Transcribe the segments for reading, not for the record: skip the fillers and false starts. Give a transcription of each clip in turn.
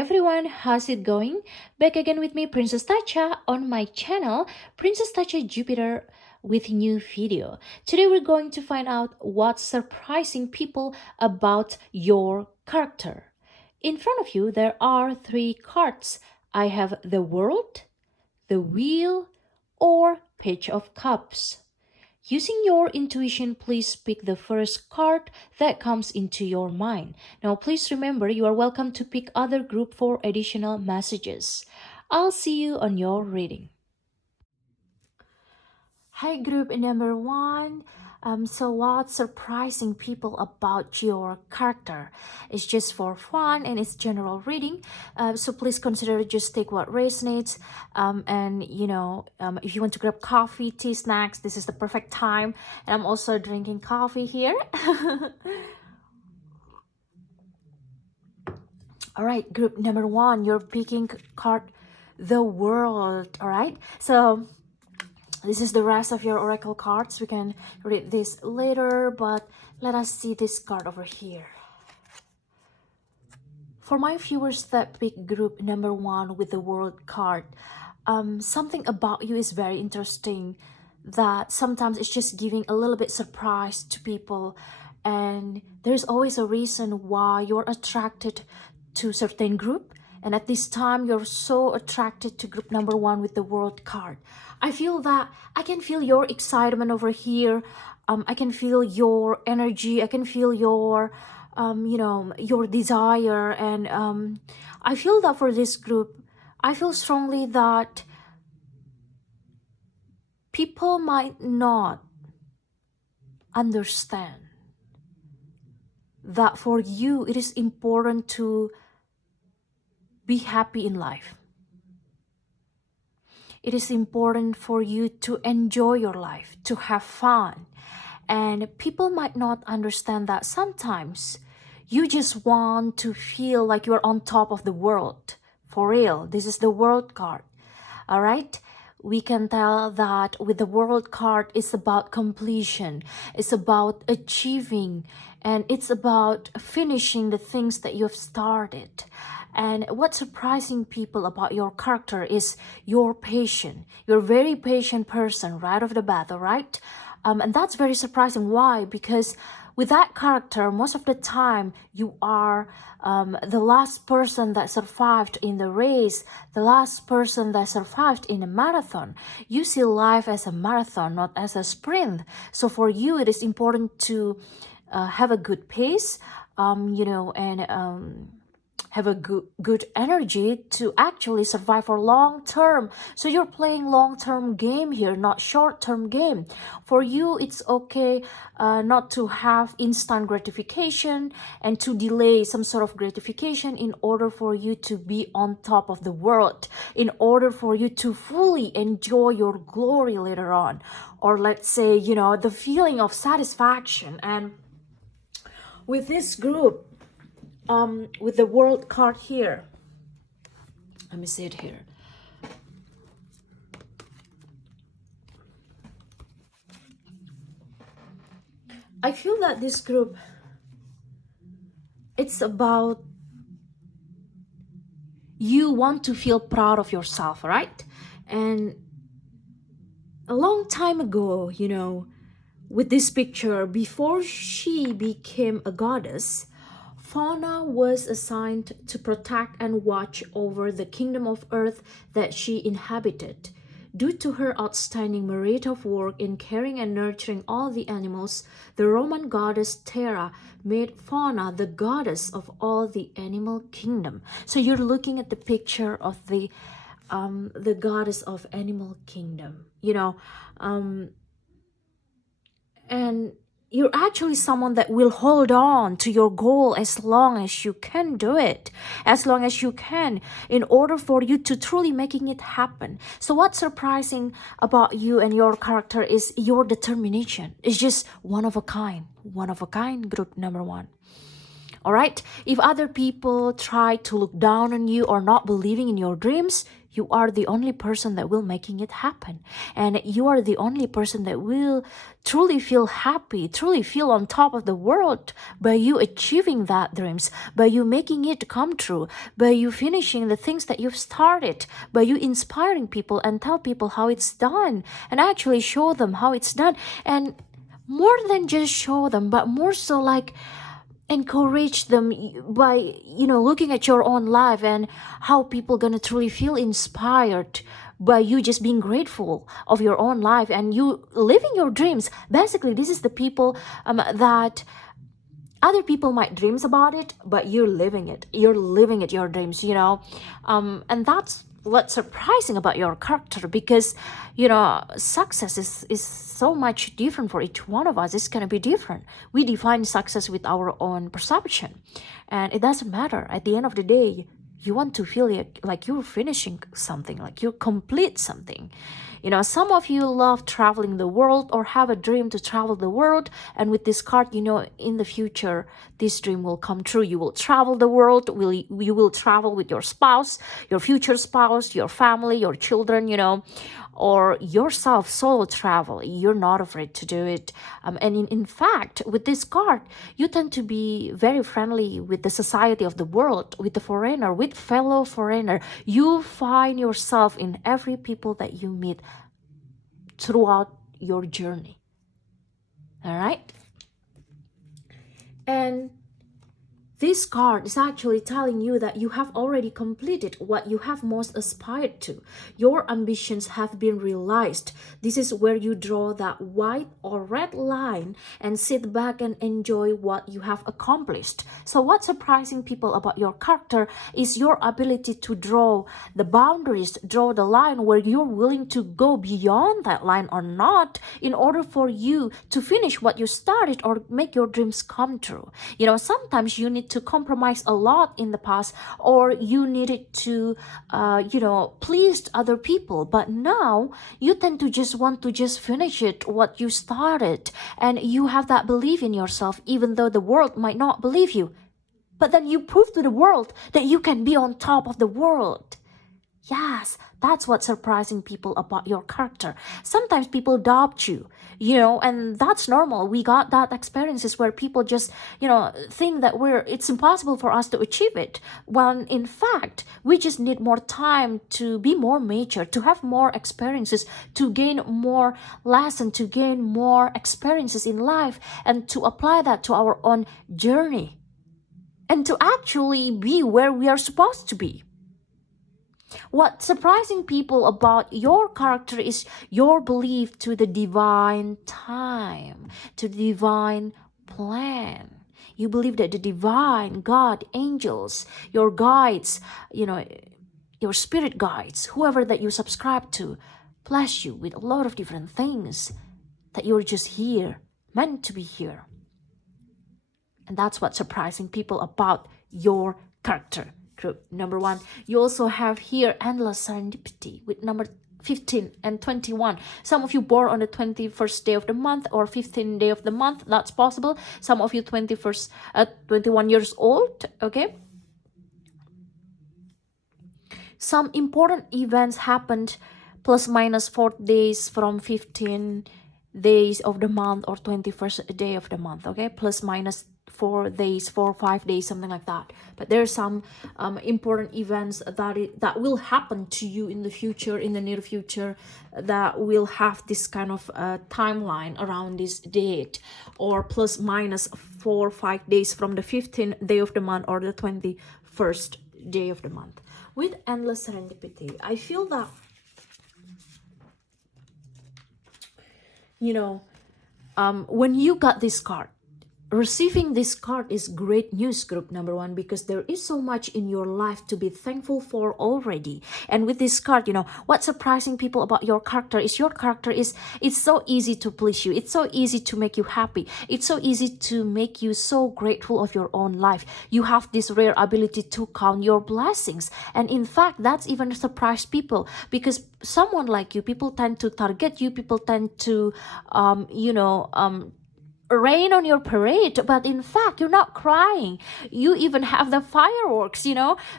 everyone, how's it going? Back again with me, Princess Tacha, on my channel, Princess Tacha Jupiter, with a new video. Today we're going to find out what's surprising people about your character. In front of you, there are three cards. I have the World, the Wheel, or Page of Cups. Using your intuition, please pick the first card that comes into your mind. Now, please remember you are welcome to pick other group for additional messages. I'll see you on your reading. Hi, group number one. So what's surprising people about your character? It's just for fun and it's general reading. So please consider just take what resonates. If you want to grab coffee, tea, snacks, this is the perfect time. And I'm also drinking coffee here. All right, group number one, you're picking card, the World. All right, so this is the rest of your oracle cards. We can read this later, but let us see this card over here. For my viewers that pick group number one with the World card, something about you is very interesting, that sometimes it's just giving a little bit surprise to people, and there's always a reason why you're attracted to certain group. And at this time, you're so attracted to group number one with the World card. I feel that I can feel your excitement over here. I can feel your energy. I can feel your, your desire. And I feel that for this group, I feel strongly that people might not understand that for you, it is important to be happy in life. It is important for you to enjoy your life, to have fun. And people might not understand that sometimes you just want to feel like you're on top of the world. For real, this is the World card. All right? We can tell that with the World card, it's about completion. It's about achieving. And it's about finishing the things that you have started. And what's surprising people about your character is you're patient. You're a very patient person right off the bat, all right? And that's very surprising. Why? Because with that character, most of the time, you are the last person that survived in the race, the last person that survived in a marathon. You see life as a marathon, not as a sprint. So for you, it is important to have a good pace, have a good energy to actually survive for long term. So you're playing long-term game here, not short-term game. For you, it's okay not to have instant gratification and to delay some sort of gratification in order for you to be on top of the world, in order for you to fully enjoy your glory later on, or let's say, the feeling of satisfaction. And with this group, with the World card here, let me see it here. I feel that this group, it's about you want to feel proud of yourself, right? And a long time ago, with this picture, before she became a goddess, Fauna was assigned to protect and watch over the kingdom of earth that she inhabited. Due to her outstanding merit of work in caring and nurturing all the animals, the Roman goddess Terra made Fauna the goddess of all the animal kingdom. So you're looking at the picture of the goddess of animal kingdom, and you're actually someone that will hold on to your goal as long as you can do it, as long as you can, in order for you to truly making it happen. So what's surprising about you and your character is your determination. It's just one of a kind, group number one. All right, if other people try to look down on you or not believing in your dreams, You are the only person that will making it happen. And you are the only person that will truly feel happy, truly feel on top of the world by you achieving that dreams, by you making it come true, by you finishing the things that you've started, by you inspiring people and tell people how it's done and actually show them how it's done. And more than just show them, but more so like encourage them by looking at your own life and how people gonna truly feel inspired by you just being grateful of your own life and you living your dreams. Basically, this is the people that other people might dreams about it, but you're living it, your dreams, and that's what's surprising about your character, because success is so much different for each one of us. It's going to be different. We define success with our own perception, and it doesn't matter. At the end of the day, you want to feel like you're finishing something, like you complete something. Some of you love traveling the world or have a dream to travel the world. And with this card, in the future, this dream will come true. You will travel the world. You will travel with your spouse, your future spouse, your family, your children, or yourself, solo travel. You're not afraid to do it. And in fact, with this card, you tend to be very friendly with the society of the world, with the foreigner, with fellow foreigner. You find yourself in every people that you meet throughout your journey. All right? And this card is actually telling you that you have already completed what you have most aspired to. Your ambitions have been realized. This is where you draw that white or red line and sit back and enjoy what you have accomplished. So what's surprising people about your character is your ability to draw the boundaries, draw the line where you're willing to go beyond that line or not in order for you to finish what you started or make your dreams come true. Sometimes you need to compromise a lot in the past, or you needed to please other people, but now you tend to just want to just finish it what you started, and you have that belief in yourself even though the world might not believe you, but then you prove to the world that you can be on top of the world. Yes, that's what's surprising people about your character. Sometimes people doubt you, and that's normal. We got that experiences where people just, think that it's impossible for us to achieve it. When in fact, we just need more time to be more mature, to have more experiences, to gain more lessons, to gain more experiences in life, and to apply that to our own journey, and to actually be where we are supposed to be. What's surprising people about your character is your belief to the divine time, to the divine plan. You believe that the divine, God, angels, your guides, your spirit guides, whoever that you subscribe to, bless you with a lot of different things, that you're just here, meant to be here. And that's what's surprising people about your character. Group number 1. You also have here endless serendipity with number 15 and 21. Some of you born on the 21st day of the month or 15th day of the month, that's possible. Some of you 21 years old, okay? Some important events happened plus minus 4 days from 15 days of the month or 21st day of the month, okay? Plus minus 4 days, 4 or 5 days, something like that. But there are some important events that will happen to you in the future, in the near future, that will have this kind of timeline around this date, or plus minus 4 or 5 days from the 15th day of the month or the 21st day of the month. With endless serendipity, I feel that when you got this card, receiving this card is great news, group number 1, because there is so much in your life to be thankful for already. And with this card, what's surprising people about your character is it's so easy to please you. It's so easy to make you happy. It's so easy to make you so grateful of your own life. You have this rare ability to count your blessings. And in fact, that's even surprised people, because someone like you, people tend to target you. People tend to, rain on your parade, but in fact you're not crying. You even have the fireworks,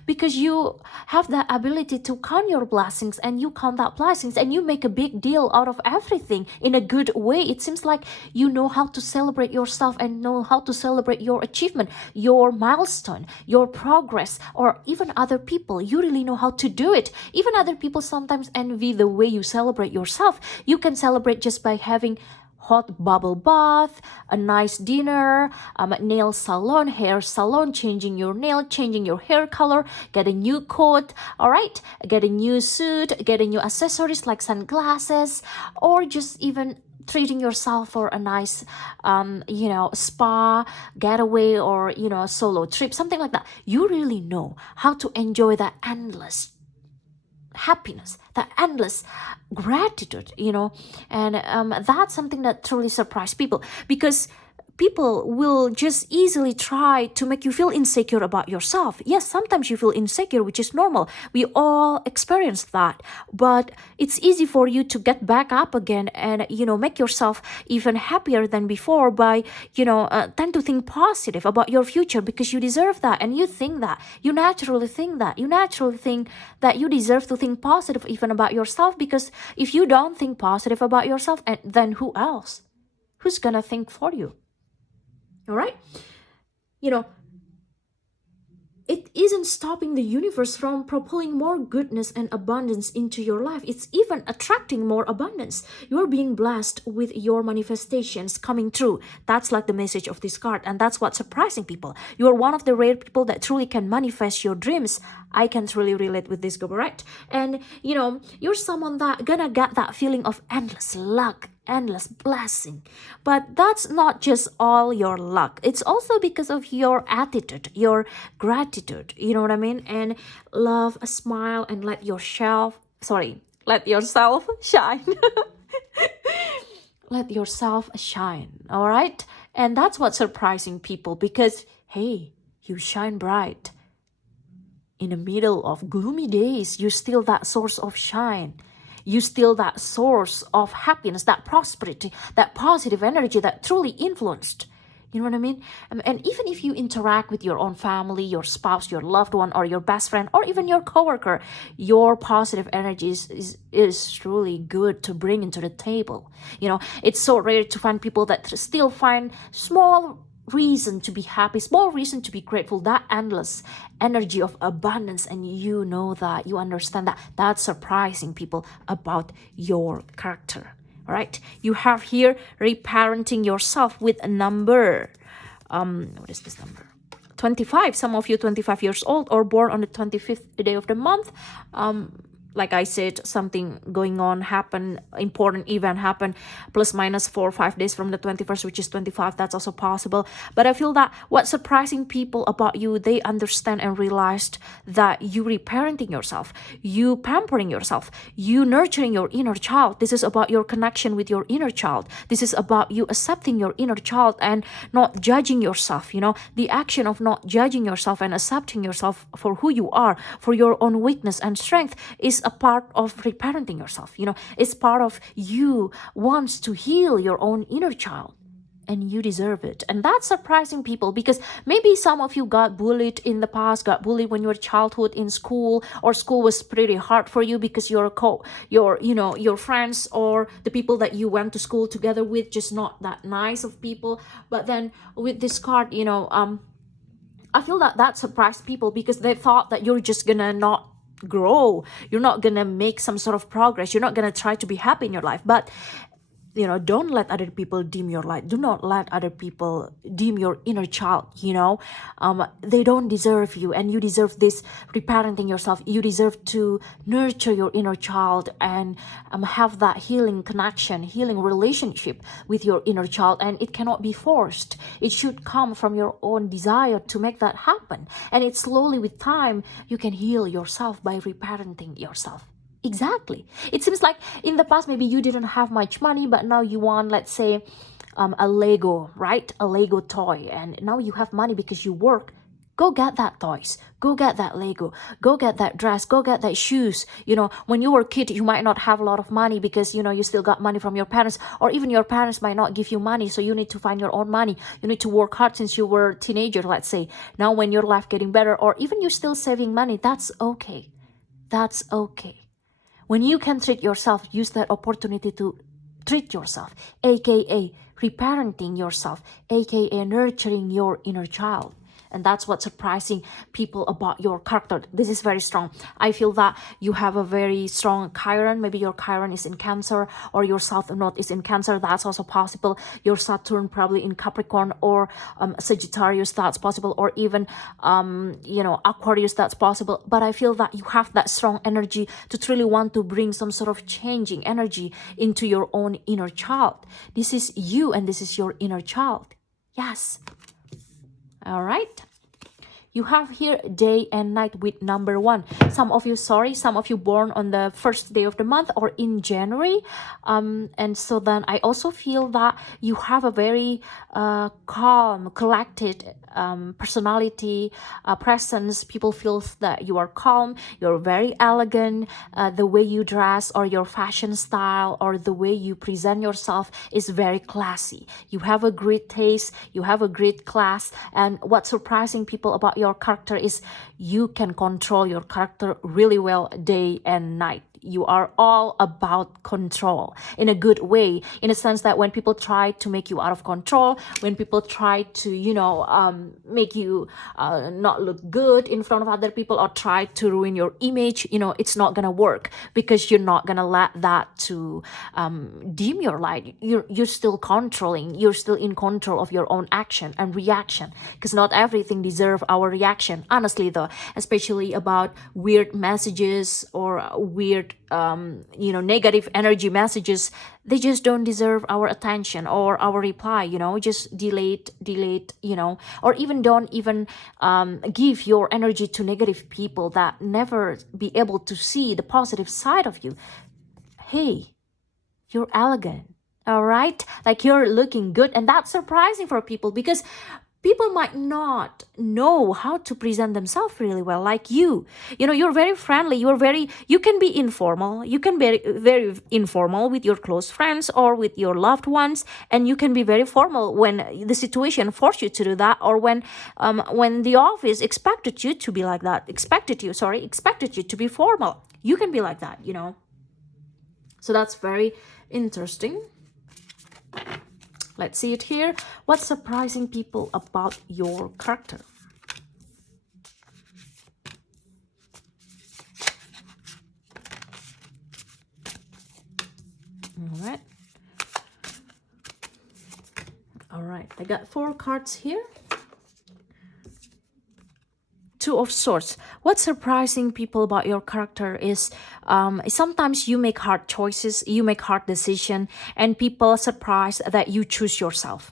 because you have the ability to count your blessings, and you count that blessings, and you make a big deal out of everything in a good way. It seems like you know how to celebrate yourself and know how to celebrate your achievement, your milestone, your progress, or even other people. You really know how to do it. Even other people sometimes envy the way you celebrate yourself. You can celebrate just by having hot bubble bath, a nice dinner, nail salon, hair salon, changing your nail, changing your hair color, get a new coat, all right, get a new suit, get a new accessories like sunglasses, or just even treating yourself for a nice spa getaway, or a solo trip, something like that. You really know how to enjoy that endless happiness, that endless gratitude, and that's something that truly surprised people, because people will just easily try to make you feel insecure about yourself. Yes, sometimes you feel insecure, which is normal. We all experience that. But it's easy for you to get back up again and, make yourself even happier than before by, tend to think positive about your future, because you deserve that. And you think that. You naturally think that. You naturally think that you deserve to think positive even about yourself, because if you don't think positive about yourself, and then who else? Who's gonna think for you? All right? It isn't stopping the universe from propelling more goodness and abundance into your life. It's even attracting more abundance. You're being blessed with your manifestations coming true. That's like the message of this card. And that's what's surprising people. You're one of the rare people that truly can manifest your dreams. I can truly relate with this, right? And, you're someone that gonna get that feeling of endless luck, endless blessing. But that's not just all your luck. It's also because of your attitude, your gratitude, you know what I mean? And love, a smile, and let yourself shine. Let yourself shine, all right? And that's what's surprising people, because, hey, you shine bright. In the middle of gloomy days, you're still that source of shine. You still that source of happiness, that prosperity, that positive energy that truly influenced. You know what I mean? And even if you interact with your own family, your spouse, your loved one, or your best friend, or even your coworker, your positive energy is truly good to bring into the table. It's so rare to find people that still find small reason to be happy, small reason to be grateful, that endless energy of abundance. And you know that, you understand that. That's surprising people about your character. All right, you have here reparenting yourself with a number. What is this number? 25. Some of you 25 years old or born on the 25th day of the month. Like I said, something going on happen, important event happen, plus minus 4 or 5 days from the 21st, which is 25. That's also possible. But I feel that what's surprising people about you, they understand and realized that you reparenting yourself, you pampering yourself, you nurturing your inner child. This is about your connection with your inner child. This is about you accepting your inner child and not judging yourself. The action of not judging yourself and accepting yourself for who you are, for your own weakness and strength, is a part of reparenting yourself. It's part of you wants to heal your own inner child, and you deserve it. And that's surprising people, because maybe some of you got bullied in the past, got bullied when you were childhood in school, or school was pretty hard for you because your friends or the people that you went to school together with just not that nice of people. But then with this card, I feel that surprised people, because they thought that you're just gonna not grow, you're not gonna make some sort of progress, you're not gonna try to be happy in your life. But don't let other people dim your light. Do not let other people dim your inner child. They don't deserve you, and you deserve this reparenting yourself. You deserve to nurture your inner child and have that healing connection, healing relationship with your inner child. And it cannot be forced. It should come from your own desire to make that happen. And it's slowly, with time, you can heal yourself by reparenting yourself. Exactly. It seems like in the past, maybe you didn't have much money, but now you want, let's say, a Lego, right? A Lego toy. And now you have money because you work Go get that toys. Go get that Lego. Go get that dress. Go get that shoes. When you were a kid, you might not have a lot of money because, you still got money from your parents, or even your parents might not give you money. So you need to find your own money. You need to work hard since you were a teenager, let's say. Now when your life getting better, or even you're still saving money, that's okay. That's okay. When you can treat yourself, use that opportunity to treat yourself, aka reparenting yourself, aka nurturing your inner child. And that's what's surprising people about your character. This is very strong. I feel that you have a very strong Chiron. Maybe your Chiron is in Cancer, or your South Node is in Cancer. That's also possible. Your Saturn probably in Capricorn or Sagittarius. That's possible. Or even, Aquarius. That's possible. But I feel that you have that strong energy to truly want to bring some sort of changing energy into your own inner child. This is you, and this is your inner child. Yes. All right. You have here day and night with number 1. Some of you born on the first day of the month or in January. And so then I also feel that you have a very calm, collected personality, presence. People feel that you are calm, you're very elegant. The way you dress or your fashion style or the way you present yourself is very classy. You have a great taste, you have a great class. And what's surprising people about your character is you can control your character really well day and night. You are all about control in a good way, in a sense that when people try to make you out of control, when people try to, make you not look good in front of other people or try to ruin your image, it's not gonna work, because you're not gonna let that to dim your light. You're still controlling, you're still in control of your own action and reaction, because not everything deserves our reaction, honestly though, especially about weird messages or weird negative energy messages. They just don't deserve our attention or our reply. Just delete, or even don't even give your energy to negative people that never be able to see the positive side of you. Hey, you're elegant, all right? Like, you're looking good, and that's surprising for people, because people might not know how to present themselves really well, like you. You're very friendly, you can be informal, you can be very informal with your close friends or with your loved ones, and you can be very formal when the situation forced you to do that, or when the office expected you to be like that, expected you to be formal. You can be like that, so that's very interesting. Let's see it here. What's surprising people about your character? All right. I got 4 cards here. 2 of Swords. What's surprising people about your character is sometimes you make hard choices, you make hard decisions, and people are surprised that you choose yourself.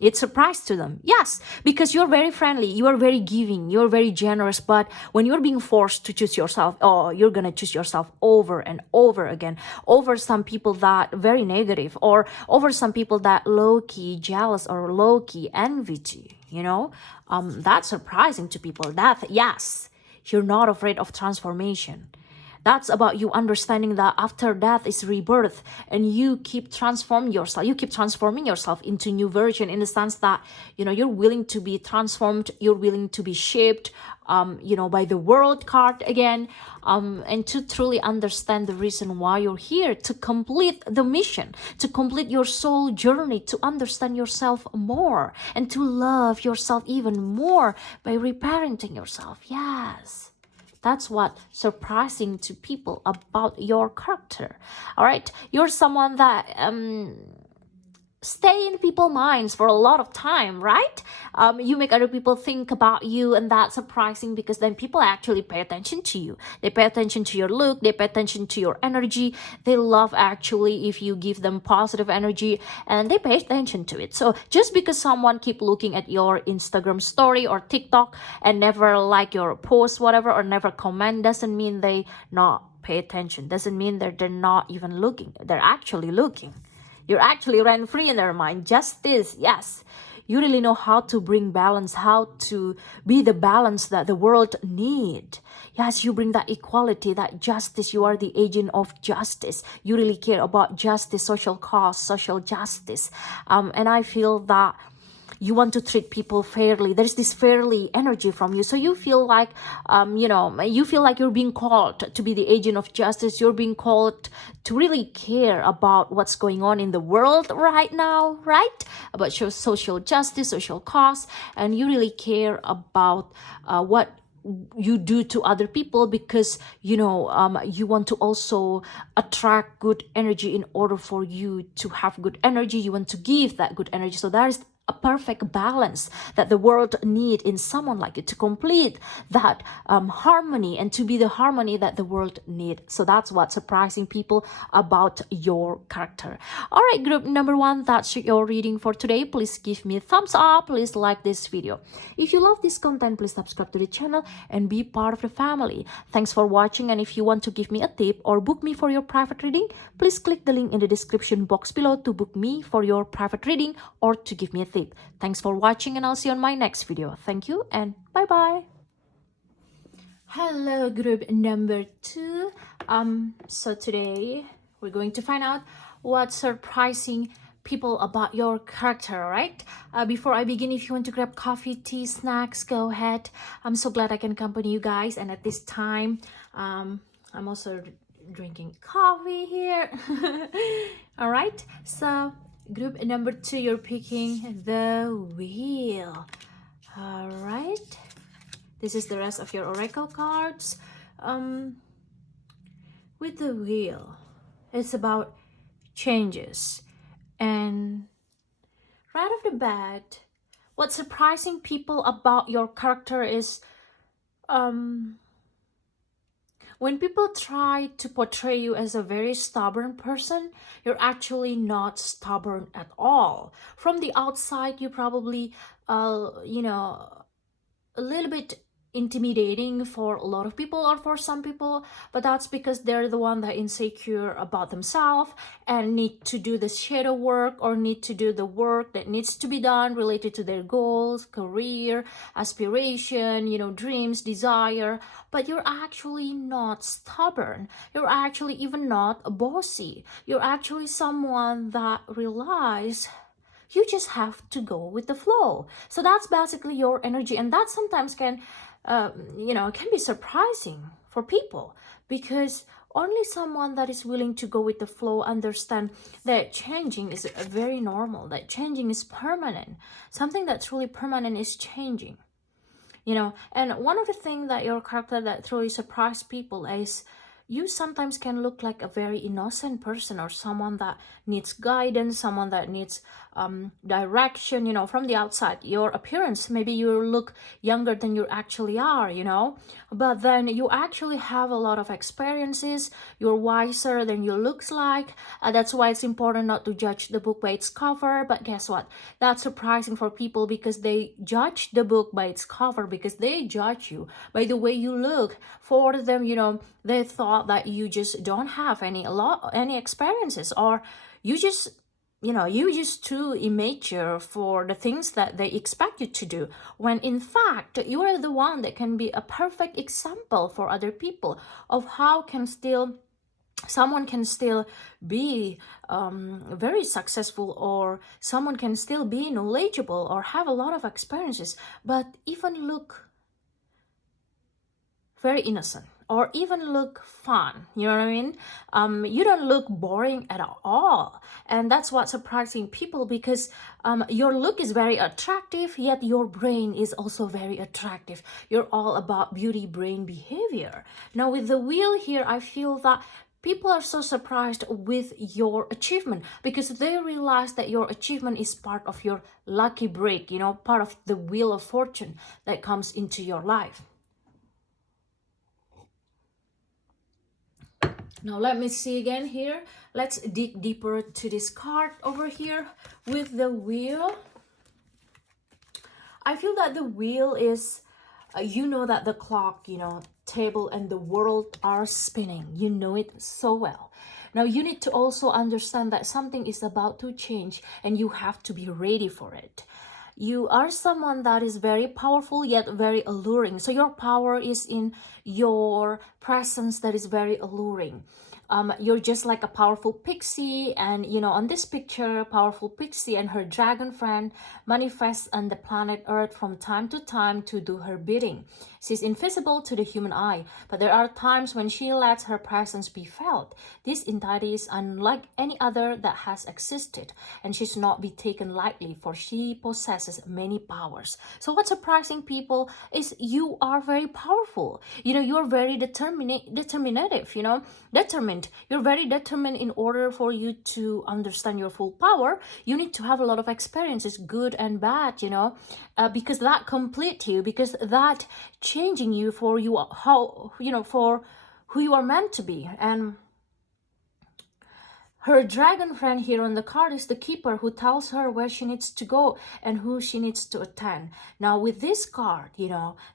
It's a surprise to them. Yes, because you're very friendly, you are very giving, you're very generous, but when you're being forced to choose yourself, you're gonna choose yourself over and over again, over some people that very negative, or over some people that low-key jealous or low-key envy you. That's surprising to people. That, yes, you're not afraid of transformation. That's about you understanding that after death is rebirth, and you keep transforming yourself into new version, in the sense that, you're willing to be transformed, you're willing to be shaped, by the world card again, and to truly understand the reason why you're here, to complete the mission, to complete your soul journey, to understand yourself more, and to love yourself even more by reparenting yourself. Yes. That's what surprising to people about your character. All right, you're someone that stay in people's minds for a lot of time, right? You make other people think about you, and that's surprising, because then people actually pay attention to you. They pay attention to your look, they pay attention to your energy. They love actually if you give them positive energy, and they pay attention to it. So just because someone keep looking at your Instagram story or TikTok and never like your post, whatever, or never comment, doesn't mean they not pay attention. Doesn't mean that they're not even looking. They're actually looking. You're actually rent-free in their mind. Justice, yes. You really know how to bring balance, how to be the balance that the world need. Yes, you bring that equality, that justice. You are the agent of justice. You really care about justice, social cause, social justice. And I feel that you want to treat people fairly. There's this fairly energy from you. So you feel like, you feel like you're being called to be the agent of justice. You're being called to really care about what's going on in the world right now, right? About social justice, social cause. And you really care about what you do to other people, because you want to also attract good energy. In order for you to have good energy, you want to give that good energy. So that is a perfect balance that the world need in someone like you, to complete that harmony and to be the harmony that the world need. So that's what's surprising people about your character. All right, group number 1, that's your reading for today. Please give me a thumbs up. Please like this video. If you love this content, please subscribe to the channel and be part of the family. Thanks for watching. And if you want to give me a tip or book me for your private reading, please click the link in the description box below to book me for your private reading or to give me a tip. Thanks for watching, and I'll see you on my next video. Thank you and bye bye. Hello, group number 2. So today we're going to find out what's surprising people about your character. All right, before I begin, if you want to grab coffee, tea, snacks, go ahead. I'm so glad I can accompany you guys. And at this time, I'm also drinking coffee here. All right, so group number 2, you're picking the wheel. All right, this is the rest of your oracle cards. With the wheel, it's about changes. And right off the bat, what's surprising people about your character is when people try to portray you as a very stubborn person, you're actually not stubborn at all. From the outside, you probably, a little bit intimidating for a lot of people or for some people, but that's because they're the one that insecure about themselves and need to do the shadow work, or need to do the work that needs to be done related to their goals, career, aspiration, dreams, desire. But you're actually not stubborn. You're actually even not bossy. You're actually someone that realize you just have to go with the flow. So that's basically your energy, and that sometimes can be surprising for people, because only someone that is willing to go with the flow understand that changing is very normal, that changing is permanent. Something that's really permanent is changing. And one of the things that your character that really surprise people is you sometimes can look like a very innocent person, or someone that needs guidance, someone that needs direction, from the outside. Your appearance, maybe you look younger than you actually are, but then you actually have a lot of experiences. You're wiser than you looks like. That's why it's important not to judge the book by its cover. But guess what? That's surprising for people, because they judge the book by its cover, because they judge you by the way you look. For them, they thought that you just don't have any experiences, or you just too immature for the things that they expect you to do, when in fact you are the one that can be a perfect example for other people of how someone can still be very successful, or someone can still be knowledgeable or have a lot of experiences, but even look very innocent, or even look fun. You know what I mean? You don't look boring at all. And that's what's surprising people, because your look is very attractive, yet your brain is also very attractive. You're all about beauty, brain, behavior. Now with the wheel here, I feel that people are so surprised with your achievement, because they realize that your achievement is part of your lucky break, part of the wheel of fortune that comes into your life. Now let me see again here. Let's dig deeper to this card over here with the wheel. I feel that the wheel is, that the clock, table and the world are spinning. You know it so well. Now you need to also understand that something is about to change, and you have to be ready for it. You are someone that is very powerful yet very alluring. So your power is in your presence that is very alluring. You're just like a powerful pixie, and on this picture, powerful pixie and her dragon friend manifests on the planet Earth from time to time to do her bidding. She's invisible to the human eye, but there are times when she lets her presence be felt. This entity is unlike any other that has existed, and she's not be taken lightly, for she possesses many powers. So what's surprising, people, is you are very powerful. You're very determinative, determined. You're very determined. In order for you to understand your full power, you need to have a lot of experiences, good and bad, because that complete you, because that changing you for for who you are meant to be. And her dragon friend here on the card is the keeper, who tells her where she needs to go and who she needs to attend. Now with this card,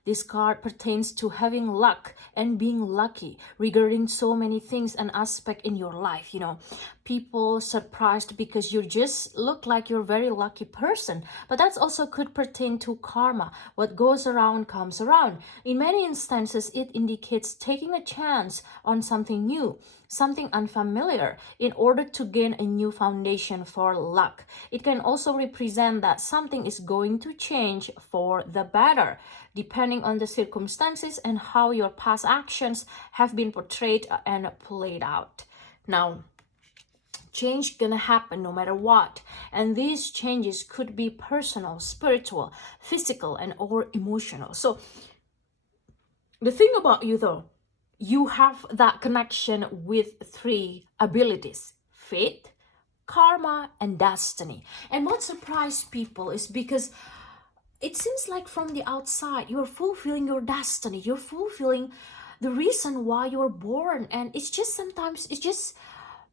this card pertains to having luck and being lucky regarding so many things and aspects in your life. People surprised because you just look like you're a very lucky person, but that's also could pertain to karma. What goes around comes around. In many instances, it indicates taking a chance on something new, something unfamiliar, in order to gain a new foundation for luck. It can also represent that something is going to change for the better, depending on the circumstances and how your past actions have been portrayed and played out. Now, change gonna happen no matter what, and these changes could be personal, spiritual, physical, and or emotional. So the thing about you, though, you have that connection with three abilities: faith, karma, and destiny. And what surprised people is because it seems like from the outside you're fulfilling your destiny, you're fulfilling the reason why you're born. And it's just sometimes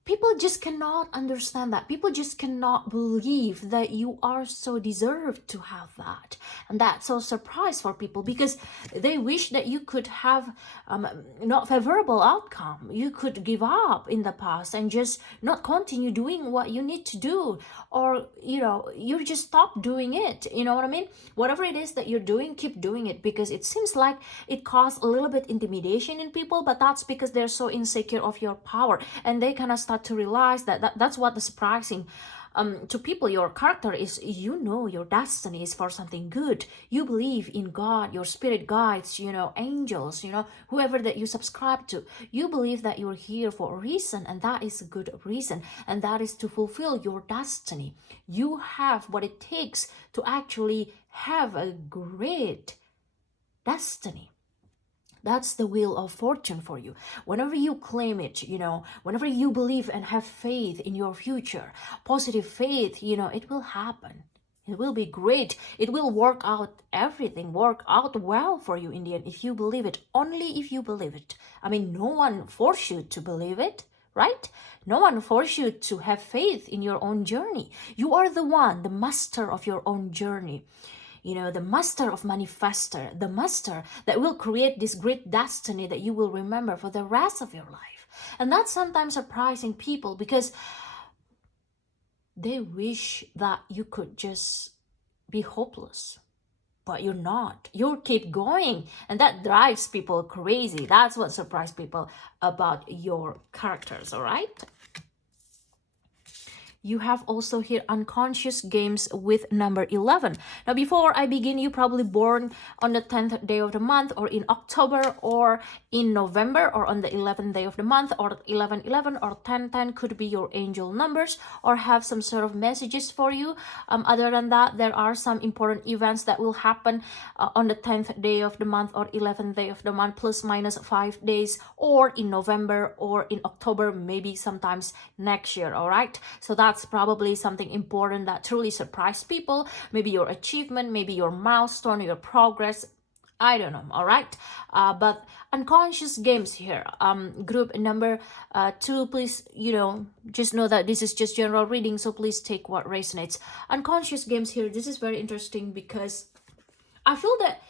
people just cannot understand that. People just cannot believe that you are so deserved to have that. And that's so surprise for people, because they wish that you could have not favorable outcome. You could give up in the past and just not continue doing what you need to do, or you just stop doing it. You know what I mean? Whatever it is that you're doing, keep doing it, because it seems like it caused a little bit intimidation in people, but that's because they're so insecure of your power, and they kind of start to realize that's what the surprising to people. Your character is, your destiny is for something good. You believe in God, your spirit guides, angels, whoever that you subscribe to. You believe that you're here for a reason, and that is a good reason, and that is to fulfill your destiny. You have what it takes to actually have a great destiny. That's the wheel of fortune for you. Whenever you claim it, whenever you believe and have faith in your future, positive faith, it will happen. It will be great. It will work out, everything work out well for you in the end, if you believe it. Only if you believe it. I mean, no one forced you to believe it, right? No one forced you to have faith in your own journey. You are the one, the master of your own journey. The master of manifester, the master that will create this great destiny that you will remember for the rest of your life. And that's sometimes surprising people, because they wish that you could just be hopeless, but you're not. You keep going, and that drives people crazy. That's what surprised people about your characters, all right? You have also here unconscious games with number 11. Now, before I begin, you probably born on the 10th day of the month, or in October, or in November, or on the 11th day of the month, or 11/11 or 10/10 could be your angel numbers, or have some sort of messages for you. Other than that, there are some important events that will happen on the 10th day of the month or 11th day of the month, plus minus 5 days, or in November or in October, maybe sometimes next year, all right? So that's probably something important that truly surprised people. Maybe your achievement, maybe your milestone, your progress, I don't know, all right? But unconscious games here, group number 2, please, just know that this is just general reading, so please take what resonates. Unconscious games here, this is very interesting, because I feel that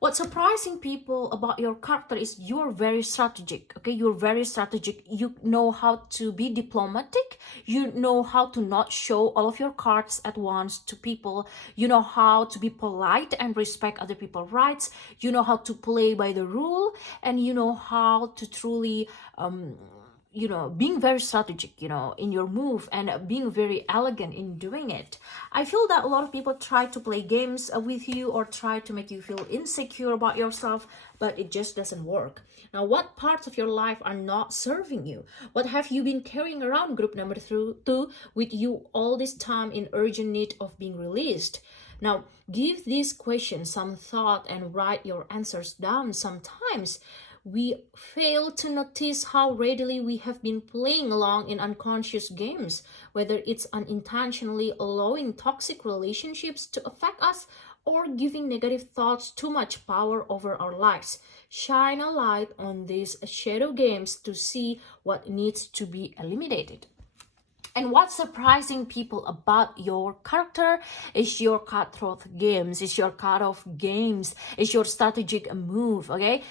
What's surprising people about your character is you're very strategic. Okay, you're very strategic. You know how to be diplomatic. You know how to not show all of your cards at once to people. You know how to be polite and respect other people's rights. You know how to play by the rule, and you know how to truly being very strategic, in your move, and being very elegant in doing it. I feel that a lot of people try to play games with you or try to make you feel insecure about yourself, but it just doesn't work. Now, what parts of your life are not serving you? What have you been carrying around, group number two, with you all this time in urgent need of being released? Now, give these questions some thought and write your answers down. Sometimes we fail to notice how readily we have been playing along in unconscious games, whether it's unintentionally allowing toxic relationships to affect us or giving negative thoughts too much power over our lives. Shine a light on these shadow games to see what needs to be eliminated. And what's surprising people about your character is your cutthroat games, is your cut-off games, is your strategic move, okay?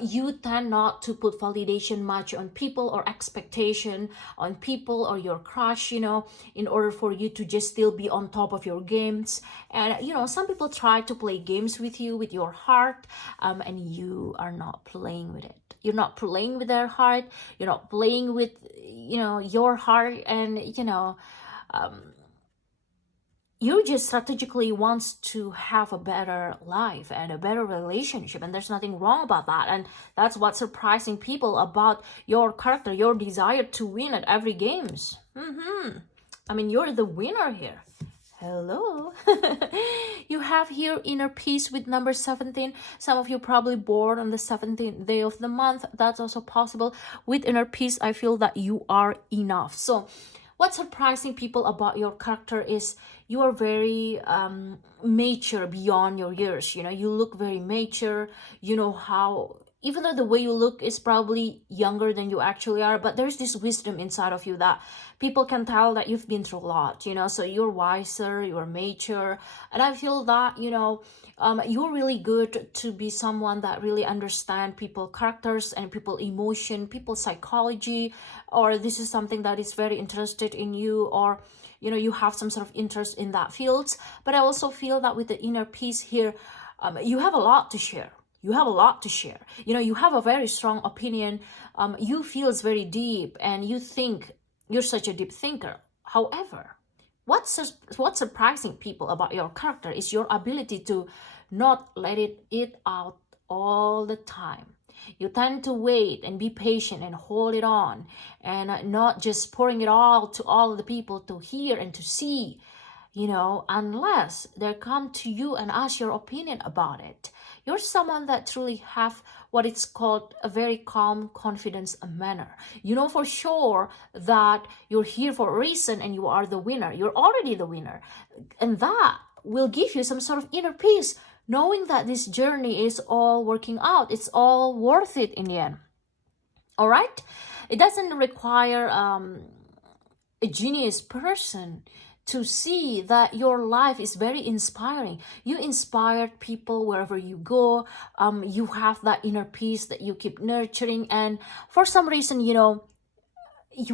You tend not to put validation much on people or expectation on people or your crush, in order for you to just still be on top of your games. And, some people try to play games with you, with your heart, and you are not playing with it. You're not playing with their heart. You're not playing with, your heart, and you just strategically wants to have a better life and a better relationship, and there's nothing wrong about that. And that's what's surprising people about your character, your desire to win at every games. I mean, you're the winner here. Hello. You have here inner peace with number 17. Some of you probably born on the 17th day of the month. That's also possible. With inner peace, I feel that you are enough. So what's surprising people about your character is you are very mature beyond your years. You look very mature. You know how, even though the way you look is probably younger than you actually are, but there's this wisdom inside of you that people can tell that you've been through a lot, so you're wiser, you're mature. And I feel that, you're really good to be someone that really understand people characters and people emotion, people psychology, or this is something that is very interested in you, or you have some sort of interest in that field. But I also feel that with the inner peace here, you have a lot to share. You have a lot to share. You have a very strong opinion. You feels very deep, and you think you're such a deep thinker. However, what's surprising people about your character is your ability to not let it out all the time. You tend to wait and be patient and hold it on, and not just pouring it all to all the people to hear and to see, unless they come to you and ask your opinion about it. You're someone that truly have what it's called a very calm confidence manner. You know for sure that you're here for a reason and you are the winner. You're already the winner. And that will give you some sort of inner peace, knowing that this journey is all working out. It's all worth it in the end. All right? It doesn't require a genius person to see that your life is very inspiring. You inspired people wherever you go. You have that inner peace that you keep nurturing, and for some reason, you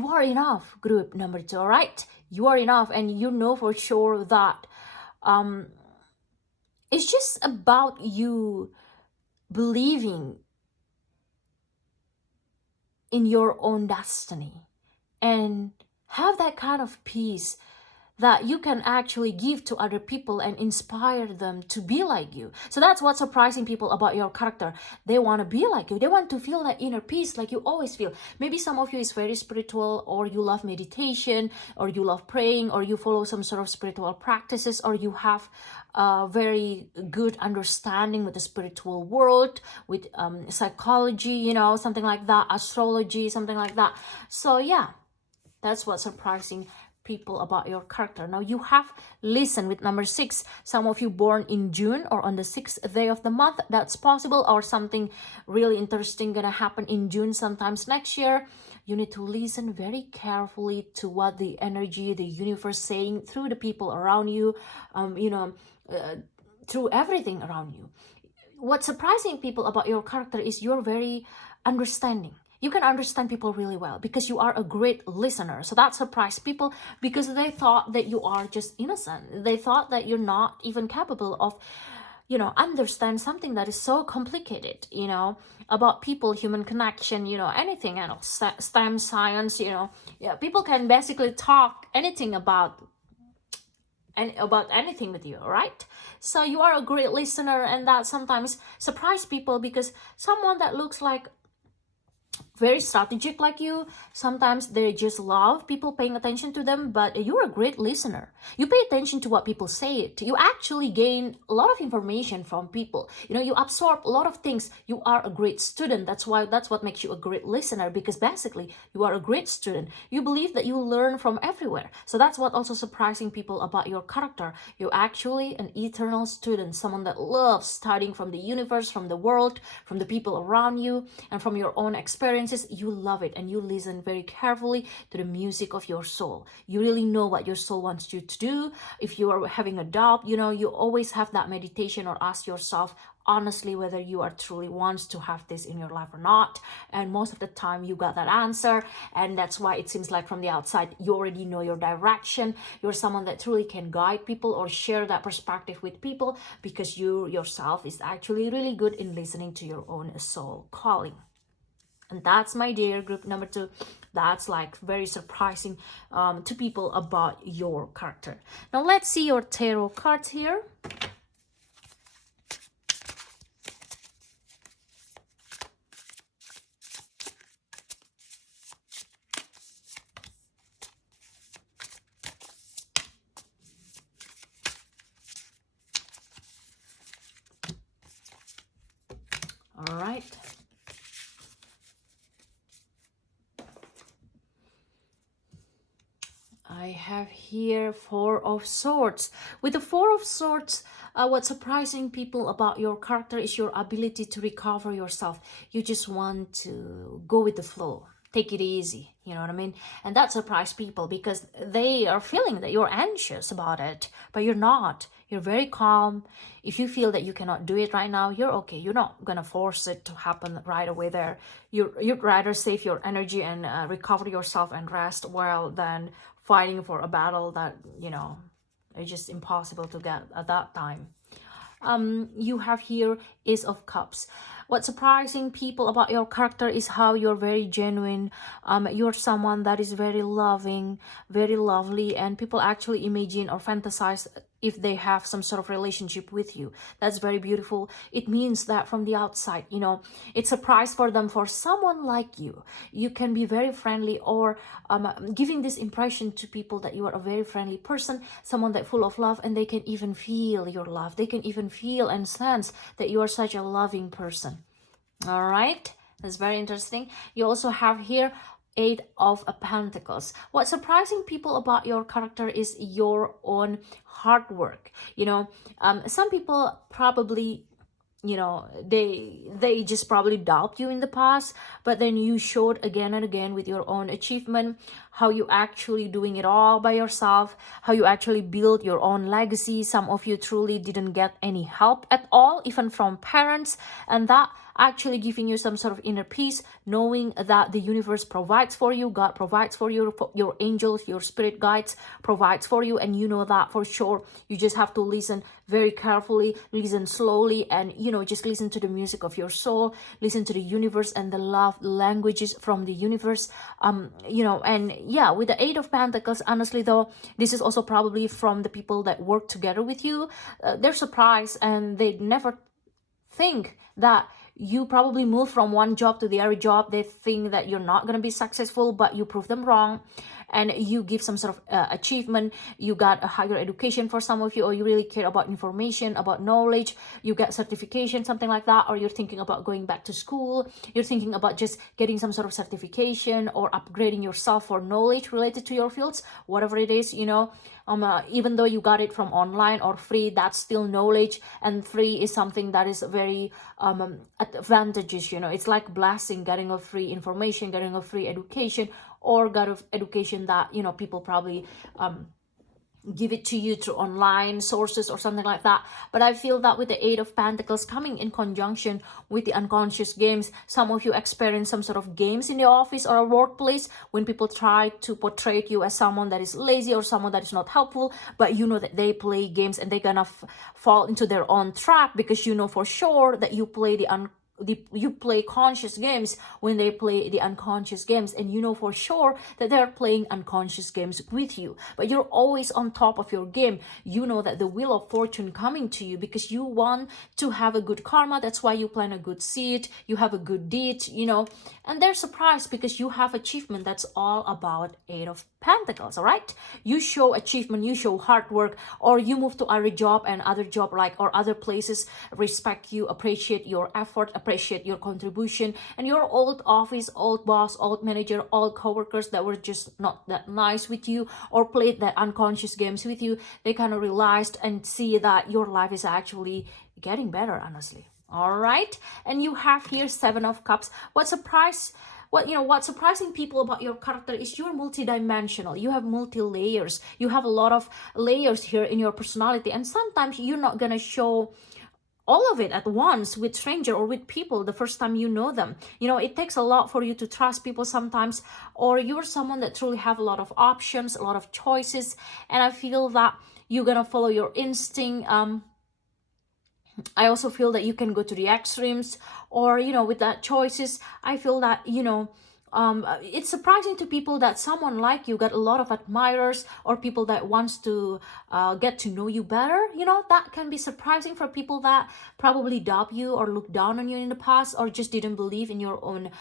are enough, group number 2. All right, you are enough, and you know for sure that it's just about you believing in your own destiny and have that kind of peace that you can actually give to other people and inspire them to be like you. So that's what's surprising people about your character. They want to be like you. They want to feel that inner peace like you always feel. Maybe some of you is very spiritual, or you love meditation, or you love praying, or you follow some sort of spiritual practices, or you have a very good understanding with the spiritual world, with psychology, something like that, astrology, something like that. So yeah, that's what's surprising people about your character. Now you have listened with number 6. Some of you born in June or on the 6th day of the month. That's possible, or something really interesting gonna happen in June sometimes next year. You need to listen very carefully to what the energy, the universe saying through the people around you, through everything around you. what's surprising people about your character is you're very understanding. You can understand people really well because you are a great listener. So that surprised people because they thought that you are just innocent. They thought that you're not even capable of, understand something that is so complicated, about people, human connection, anything else, STEM science, yeah, people can basically talk anything about anything with you, right? So you are a great listener, and that sometimes surprise people because someone that looks like very strategic like you, sometimes they just love people paying attention to them, but you're a great listener. You pay attention to what people say. You actually gain a lot of information from people. You absorb a lot of things. You are a great student. That's what makes you a great listener, because basically you are a great student. You believe that you learn from everywhere. So that's what also surprising people about your character. You're actually an eternal student, someone that loves studying from the universe, from the world, from the people around you, and from your own experiences. You love it, and you listen very carefully to the music of your soul. You really know what your soul wants you to do. If you are having a doubt, you always have that meditation, or ask yourself honestly whether you are truly wants to have this in your life or not. And most of the time you got that answer, and that's why it seems like from the outside you already know your direction. You're someone that truly can guide people or share that perspective with people, because you yourself is actually really good in listening to your own soul calling. And that's my dear group number 2. That's like very surprising to people about your character. Now let's see your tarot cards here. All right. I have here Four of Swords. With the Four of Swords, what's surprising people about your character is your ability to recover yourself. You just want to go with the flow. Take it easy, you know what I mean? And that surprised people because they are feeling that you're anxious about it, but you're not. You're very calm. If you feel that you cannot do it right now, you're okay. You're not gonna force it to happen right away there. You'd rather save your energy and recover yourself and rest well than fighting for a battle that, is just impossible to get at that time. You have here Ace of Cups. What's surprising people about your character is how you're very genuine. You're someone that is very loving, very lovely, and people actually imagine or fantasize if they have some sort of relationship with you. That's very beautiful. It means that from the outside, it's a prize for them. For someone like you can be very friendly, or giving this impression to people that you are a very friendly person, someone that full of love, and they can even feel your love. They can even feel and sense that you are such a loving person. All right, that's very interesting. You also have here Eight of Pentacles. What's surprising people about your character is your own hard work. Some people probably, they just probably doubt you in the past, but then you showed again and again with your own achievement how you actually doing it all by yourself, how you actually build your own legacy. Some of you truly didn't get any help at all, even from parents, and that actually giving you some sort of inner peace, knowing that the universe provides for you, God provides for you, your angels, your spirit guides provides for you, and you know that for sure. You just have to listen very carefully, listen slowly, and just listen to the music of your soul, listen to the universe and the love languages from the universe. And yeah, with the Eight of Pentacles, honestly though, this is also probably from the people that work together with you. They're surprised, and they never think that you probably move from one job to the other job. They think that you're not going to be successful, but you prove them wrong, and you give some sort of achievement. You got a higher education for some of you, or you really care about information, about knowledge. You get certification, something like that, or you're thinking about going back to school. You're thinking about just getting some sort of certification or upgrading yourself for knowledge related to your fields, whatever it is, even though you got it from online or free, that's still knowledge, and free is something that is very advantageous. It's like blessing, getting a free information, getting a free education, or got of education that people probably give it to you through online sources or something like that. But I feel that with the Eight of Pentacles coming in conjunction with the unconscious games, some of you experience some sort of games in the office or a workplace when people try to portray you as someone that is lazy or someone that is not helpful, but you know that they play games and they're gonna fall into their own trap, because you know for sure that you play you play conscious games when they play the unconscious games, and you know for sure that they're playing unconscious games with you, but you're always on top of your game. You know that the wheel of fortune coming to you because you want to have a good karma. That's why you plant a good seed, you have a good deed, you know, and they're surprised because you have achievement. That's all about Eight of Pentacles. All right, you show achievement, you show hard work, or you move to other job and other job like or other places respect you, appreciate your effort, appreciate your contribution, and your old office, old boss, old manager, old coworkers that were just not that nice with you or played that unconscious games with you, they kind of realized and see that your life is actually getting better, honestly. All right, and you have here Seven of Cups. What's surprising people about your character is you're multidimensional. You have multi layers. You have a lot of layers here in your personality, and sometimes you're not gonna show all of it at once with stranger or with people the first time you know them. You know, it takes a lot for you to trust people sometimes, or you're someone that truly have a lot of options, a lot of choices, and I feel that you're gonna follow your instinct. I also feel that you can go to the extremes, or you know, with that choices, I feel that, you know, it's surprising to people that someone like you got a lot of admirers or people that wants to get to know you better. You know, that can be surprising for people that probably doubt you or look down on you in the past, or just didn't believe in your own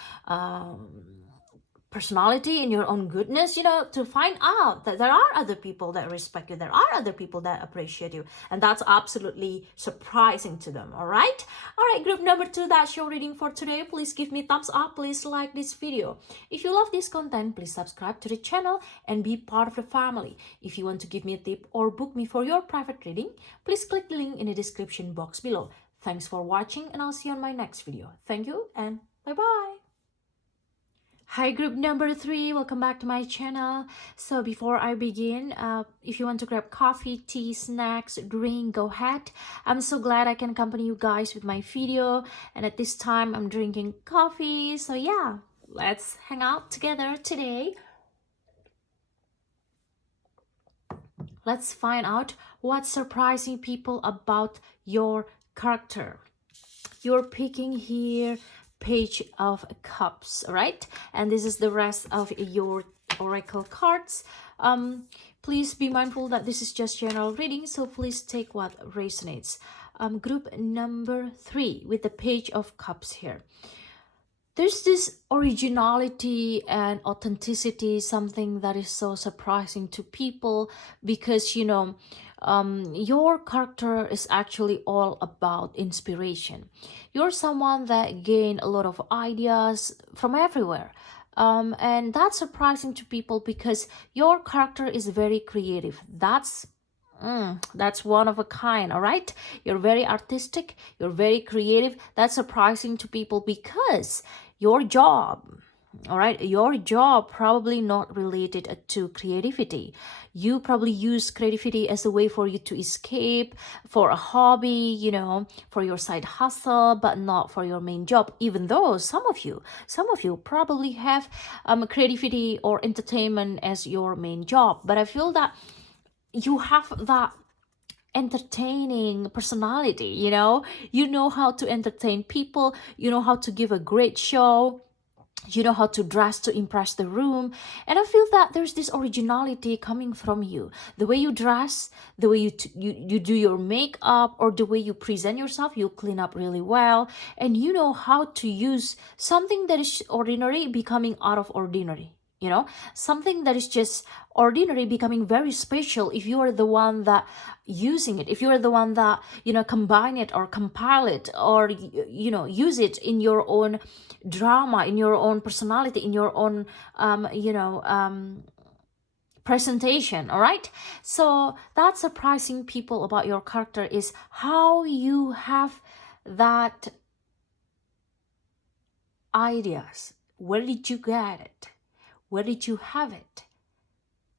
personality, in your own goodness, you know, to find out that there are other people that respect you, there are other people that appreciate you, and that's absolutely surprising to them. All right, group number 2, that's your reading for today. Please give me thumbs up, please like this video. If you love this content, please subscribe to the channel and be part of the family. If you want to give me a tip or book me for your private reading, please click the link in the description box below. Thanks for watching, and I'll see you on my next video. Thank you and bye bye. Hi group number 3, welcome back to my channel. So before I begin, if you want to grab coffee, tea, snacks, drink, go ahead. I'm so glad I can accompany you guys with my video, and at this time I'm drinking coffee. So yeah, let's hang out together today. Let's find out what's surprising people about your character. You're picking here Page of Cups, right? And this is the rest of your oracle cards. Please be mindful that this is just general reading, so please take what resonates. Group number 3 with the Page of Cups here. There's this originality and authenticity, something that is so surprising to people, because you know, your character is actually all about inspiration. You're someone that gain a lot of ideas from everywhere, and that's surprising to people because your character is very creative. That's one of a kind. All right, you're very artistic, you're very creative. That's surprising to people because your job, all right, your job probably not related to creativity. You probably use creativity as a way for you to escape, for a hobby, you know, for your side hustle, but not for your main job. Even though some of you probably have creativity or entertainment as your main job, but I feel that you have that entertaining personality. You know how to entertain people, you know how to give a great show, you know how to dress to impress the room, and I feel that there's this originality coming from you. The way you dress, the way you do your makeup, or the way you present yourself, you clean up really well, and you know how to use something that is ordinary becoming out of ordinary. You know, something that is just ordinary becoming very special if you are the one that using it, if you are the one that, you know, combine it or compile it, or you know, use it in your own drama, in your own personality, in your own presentation. All right, so that's surprising people about your character is how you have that ideas. Where did you get it? Where did you have it?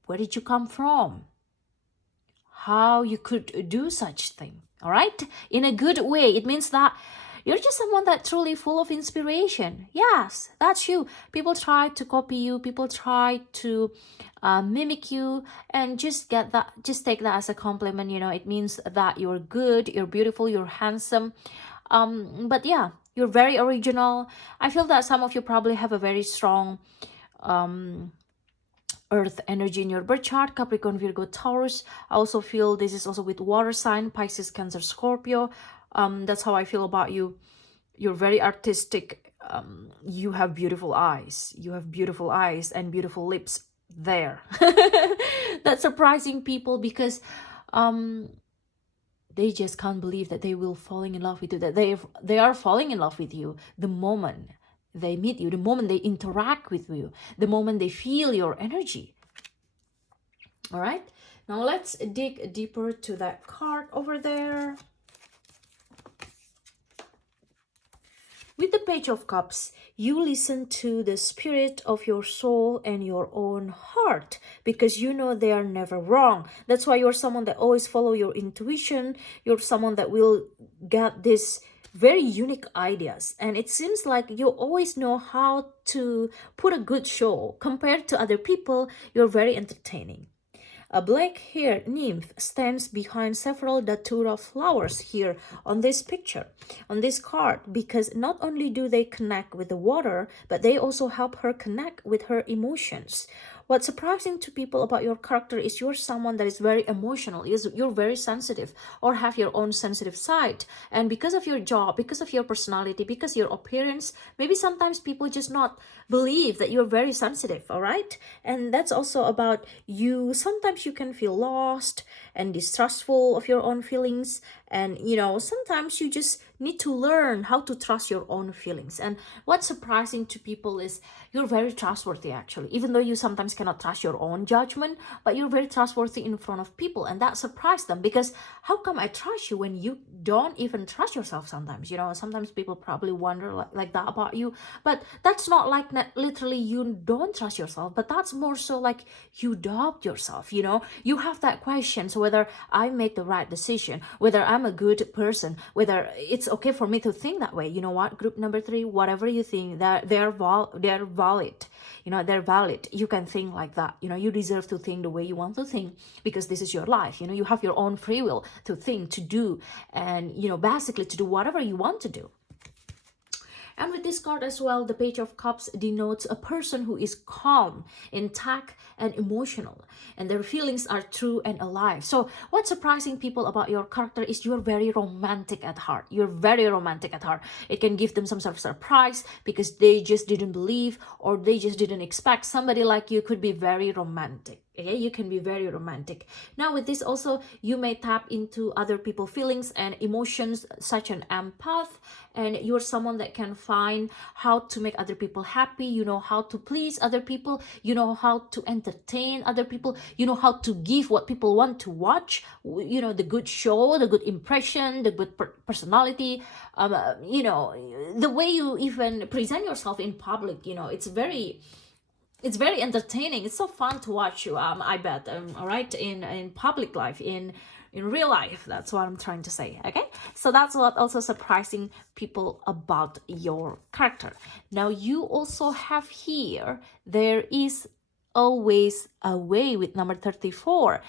Where did you come from? how you could do such thing. All right, in a good way. It means that you're just someone that truly full of inspiration. Yes, that's you. People try to copy you. People try to mimic you, and just get that. Just take that as a compliment. It means that you're good, you're beautiful, you're handsome. But yeah, you're very original. I feel that some of you probably have a very strong earth energy in your birth chart: Capricorn, Virgo, Taurus. I also feel this is also with water sign: Pisces, Cancer, Scorpio. That's how I feel about you. You're very artistic. You have beautiful eyes. You have beautiful eyes and beautiful lips there. That's surprising people, because they just can't believe that they will falling in love with you, that they are falling in love with you the moment they meet you, the moment they interact with you, the moment they feel your energy. All right, now let's dig deeper to that card over there. With the Page of Cups, you listen to the spirit of your soul and your own heart, because you know they are never wrong. That's why you're someone that always follow your intuition. You're someone that will get this very unique ideas, and it seems like you always know how to put a good show. Compared to other people, you're very entertaining. A black-haired nymph stands behind several datura flowers here on this picture, on this card, because not only do they connect with the water, but they also help her connect with her emotions. What's surprising to people about your character is you're someone that is very emotional, you're very sensitive, or have your own sensitive side. And because of your job, because of your personality, because your appearance, maybe sometimes people just not believe that you're very sensitive, all right? And that's also about you. Sometimes you can feel lost and distrustful of your own feelings. And, sometimes you just need to learn how to trust your own feelings. And what's surprising to people is you're very trustworthy, actually, even though you sometimes cannot trust your own judgment, but you're very trustworthy in front of people. And that surprised them, because how come I trust you when you don't even trust yourself sometimes? Sometimes people probably wonder like that about you, but that's not like literally you don't trust yourself, but that's more so like you doubt yourself. You have that question, so whether I make the right decision, whether I'm a good person, whether it's okay for me to think that way. You know what, group number 3, whatever you think, that they're valid. They're valid. You can think like that. You deserve to think the way you want to think, because this is your life. You have your own free will to think, to do, and basically to do whatever you want to do. And with this card as well, the Page of Cups denotes a person who is calm, intact, and emotional, and their feelings are true and alive. So what's surprising people about your character is you're very romantic at heart. You're very romantic at heart. It can give them some sort of surprise, because they just didn't believe, or they just didn't expect somebody like you could be very romantic. Okay, you can be very romantic. Now with this also, you may tap into other people's feelings and emotions, such an empath, and you're someone that can find how to make other people happy. You know how to please other people. You know how to entertain other people. You know how to give what people want to watch. The good show, the good impression, the good personality. The way you even present yourself in public. It's very entertaining. It's so fun to watch you. I bet. All right, in public life, in real life. That's what I'm trying to say. Okay, so that's what also surprising people about your character. Now you also have here, there is always a way with number 34.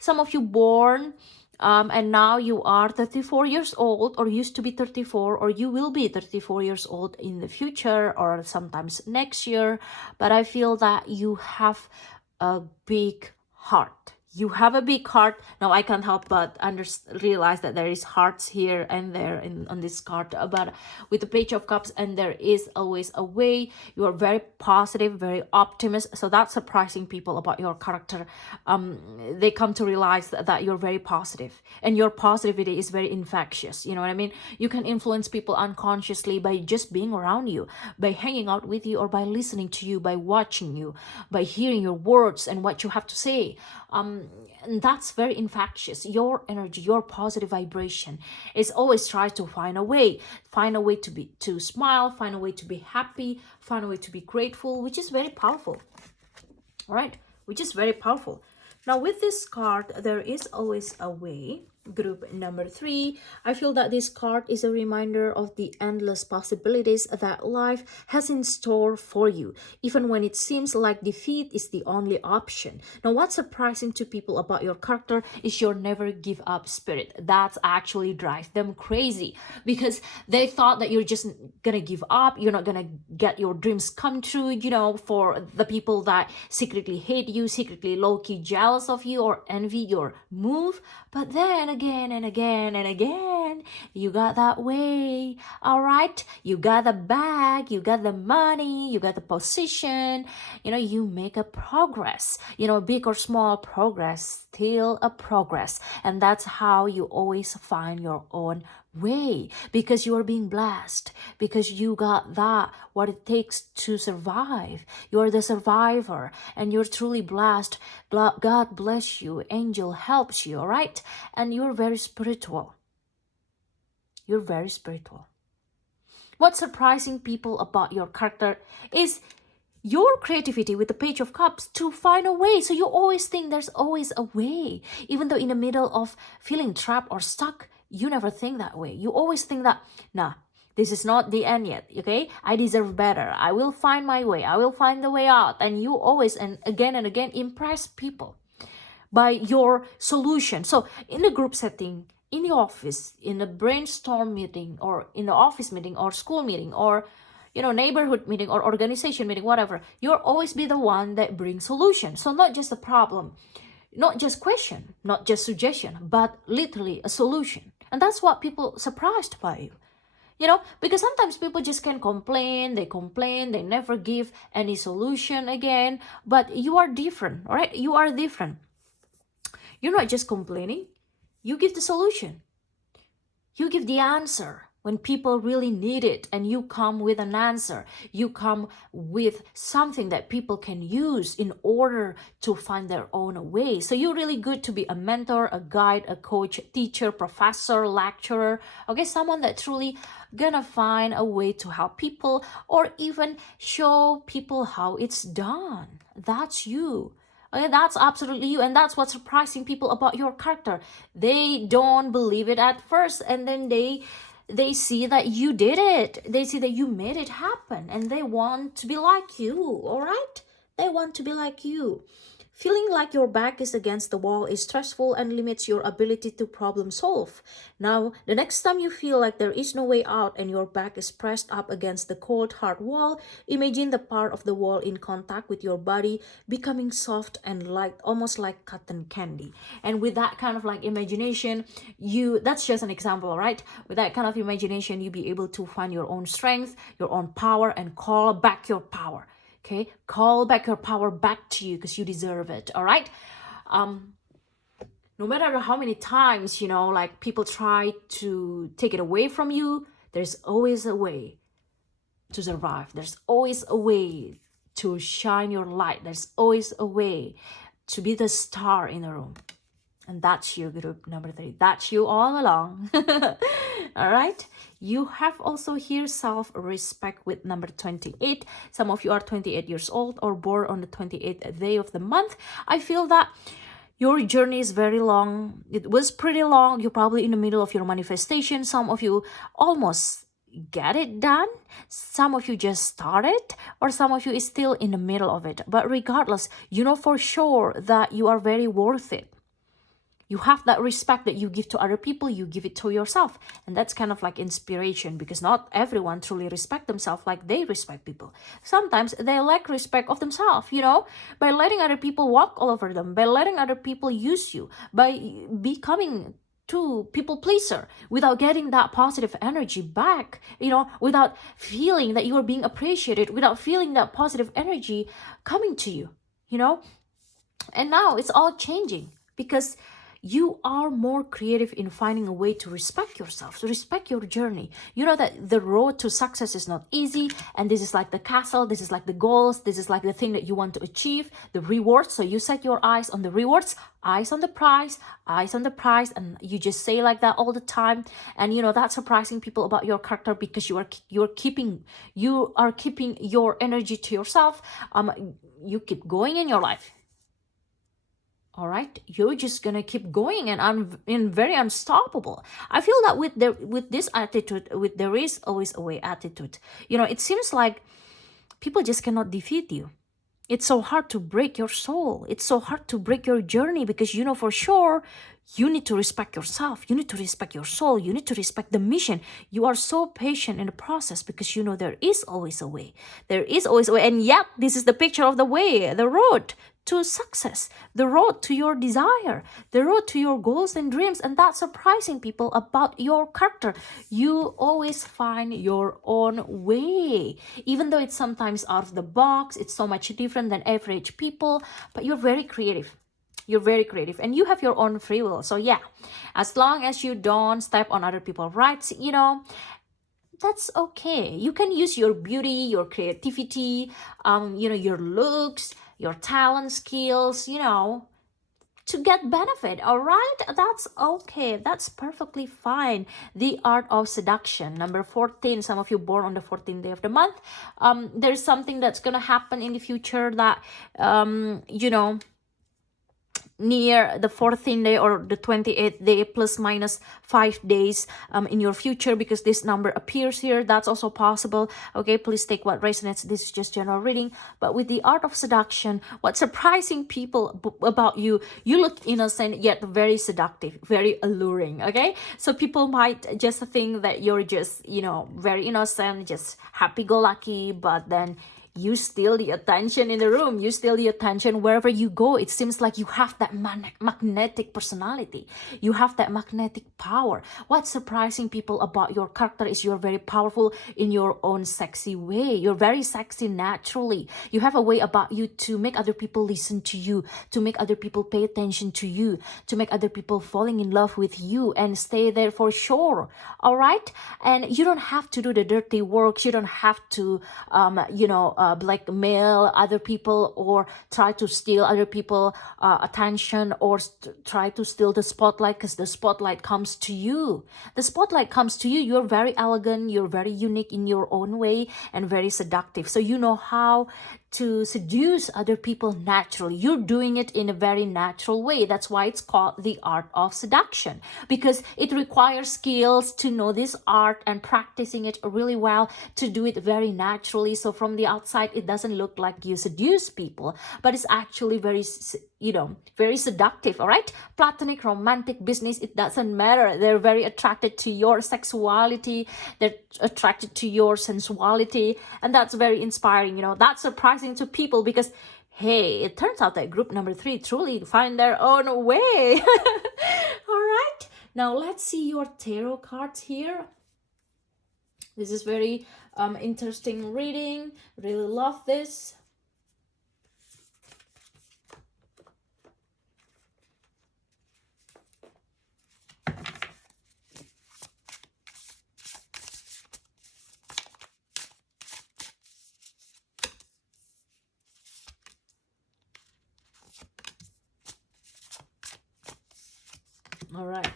Some of you born and now you are 34 years old, or used to be 34, or you will be 34 years old in the future, or sometimes next year. But I feel that you have a big heart. You have a big heart. Now I can't help but realize that there is hearts here and there on this card, but with the Page of Cups, and there is always a way. You are very positive, very optimist. So that's surprising people about your character. They come to realize that you're very positive, and your positivity is very infectious. You know what I mean? You can influence people unconsciously by just being around you, by hanging out with you, or by listening to you, by watching you, by hearing your words and what you have to say. And that's very infectious. Your energy, your positive vibration is always try to find a way to smile, find a way to be happy, find a way to be grateful, which is very powerful. All right, which is very powerful. Now, with this card, there is always a way. Group number 3, I feel that this card is a reminder of the endless possibilities that life has in store for you, even when it seems like defeat is the only option. Now, what's surprising to people about your character is your never give up spirit. That's actually drives them crazy because they thought that you're just gonna give up, you're not gonna get your dreams come true, for the people that secretly hate you, secretly low-key jealous of you or envy your move. But then again and again and again, you got that way. All right, you got the bag, you got the money, you got the position. You make a progress. Big or small progress, still a progress. And that's how you always find your own way, because you are being blessed, because you got that what it takes to survive. You're the survivor and you're truly blessed. God bless you, angel helps you, all right? And you're very spiritual. What's surprising people about your character is your creativity with the Page of Cups to find a way. So you always think there's always a way, even though in the middle of feeling trapped or stuck, you never think that way. You always think that, nah, this is not the end yet, okay? I deserve better. I will find my way. I will find the way out. And you always, and again, impress people by your solution. So in the group setting, in the office, in a brainstorm meeting, or in the office meeting, or school meeting, or neighborhood meeting, or organization meeting, whatever, you'll always be the one that brings solution. So not just a problem, not just question, not just suggestion, but literally a solution. And that's what people surprised by you. Because sometimes people just can complain, they never give any solution again. But you are different, all right? You are different. You're not just complaining, you give the solution. You give the answer when people really need it, and you come with an answer. You come with something that people can use in order to find their own way. So you're really good to be a mentor, a guide, a coach, teacher, professor, lecturer, okay? Someone that truly gonna find a way to help people, or even show people how it's done. That's you. Okay, that's absolutely you. And that's what's surprising people about your character. They don't believe it at first, and then they see that you did it. They see that you made it happen, and they want to be like you, all right? They want to be like you. Feeling like your back is against the wall is stressful and limits your ability to problem solve. Now, the next time you feel like there is no way out and your back is pressed up against the cold, hard wall, imagine the part of the wall in contact with your body becoming soft and light, almost like cotton candy. And with that kind of imagination, that's just an example, right? With that kind of imagination, you'll be able to find your own strength, your own power, and call back your power. Okay, call back your power back to you, because you deserve it. All right. No matter how many times people try to take it away from you, there's always a way to survive. There's always a way to shine your light. There's always a way to be the star in the room. And that's you, group number 3. That's you all along. All right. You have also here self-respect with number 28. Some of you are 28 years old or born on the 28th day of the month. I feel that your journey is very long. It was pretty long. You're probably in the middle of your manifestation. Some of you almost get it done. Some of you just started, or some of you is still in the middle of it. But regardless, you know for sure that you are very worth it. You have that respect that you give to other people, you give it to yourself. And that's kind of like inspiration, because not everyone truly respect themselves like they respect people. Sometimes they lack respect of themselves, by letting other people walk all over them, by letting other people use you, by becoming too people pleaser without getting that positive energy back, without feeling that you are being appreciated, without feeling that positive energy coming to you, And now it's all changing, because you are more creative in finding a way to respect yourself, to respect your journey. You know that the road to success is not easy, and this is like the castle, this is like the goals, this is like the thing that you want to achieve, the rewards. So you set your eyes on the rewards, eyes on the prize, and you just say like that all the time. And that's surprising people about your character, because you are keeping your energy to yourself. You keep going in your life. All right, you're just gonna keep going, and very unstoppable. I feel that with this attitude, with there is always a way attitude, it seems like people just cannot defeat you. It's so hard to break your soul. It's so hard to break your journey, because you know for sure you need to respect yourself. You need to respect your soul. You need to respect the mission. You are so patient in the process, because you know there is always a way. There is always a way. And yet, this is the picture of the way, the road to success, the road to your desire, the road to your goals and dreams. And that's surprising people about your character. You always find your own way, even though it's sometimes out of the box. It's so much different than average people, but you're very creative. You're very creative, and you have your own free will. So yeah, as long as you don't step on other people's rights, that's okay. You can use your beauty, your creativity, your looks, your talent, skills, to get benefit. All right, that's okay. That's perfectly fine. The art of seduction, number 14. Some of you born on the 14th day of the month. There's something that's gonna happen in the future that near the 14th day or the 28th day, plus minus 5 days in your future, because this number appears here. That's also possible. Okay, please take what resonates. This is just general reading. But with the art of seduction, what's surprising people about you, you look innocent yet very seductive, very alluring. Okay, so people might just think that you're just very innocent, just happy-go-lucky, but then you steal the attention in the room. You steal the attention wherever you go. It seems like you have that magnetic personality. You have that magnetic power. What's surprising people about your character is you're very powerful in your own sexy way. You're very sexy naturally. You have a way about you to make other people listen to you, to make other people pay attention to you, to make other people falling in love with you and stay there for sure. All right? And you don't have to do the dirty work. You don't have to, blackmail other people or try to steal other people attention, or try to steal the spotlight, because the spotlight comes to you. The spotlight comes to you. You're very elegant, you're very unique in your own way, and very seductive. So you know how to seduce other people naturally. You're doing it in a very natural way. That's why it's called the art of seduction, because it requires skills to know this art and practicing it really well, to do it very naturally. So from the outside, it doesn't look like you seduce people, but it's actually very very seductive. All right, platonic, romantic, business, it doesn't matter. They're very attracted to your sexuality, they're attracted to your sensuality, and that's very inspiring. That's surprising to people, because hey, it turns out that group number 3 truly find their own way. All right, now let's see your tarot cards here. This is very interesting reading. Really love this. All right.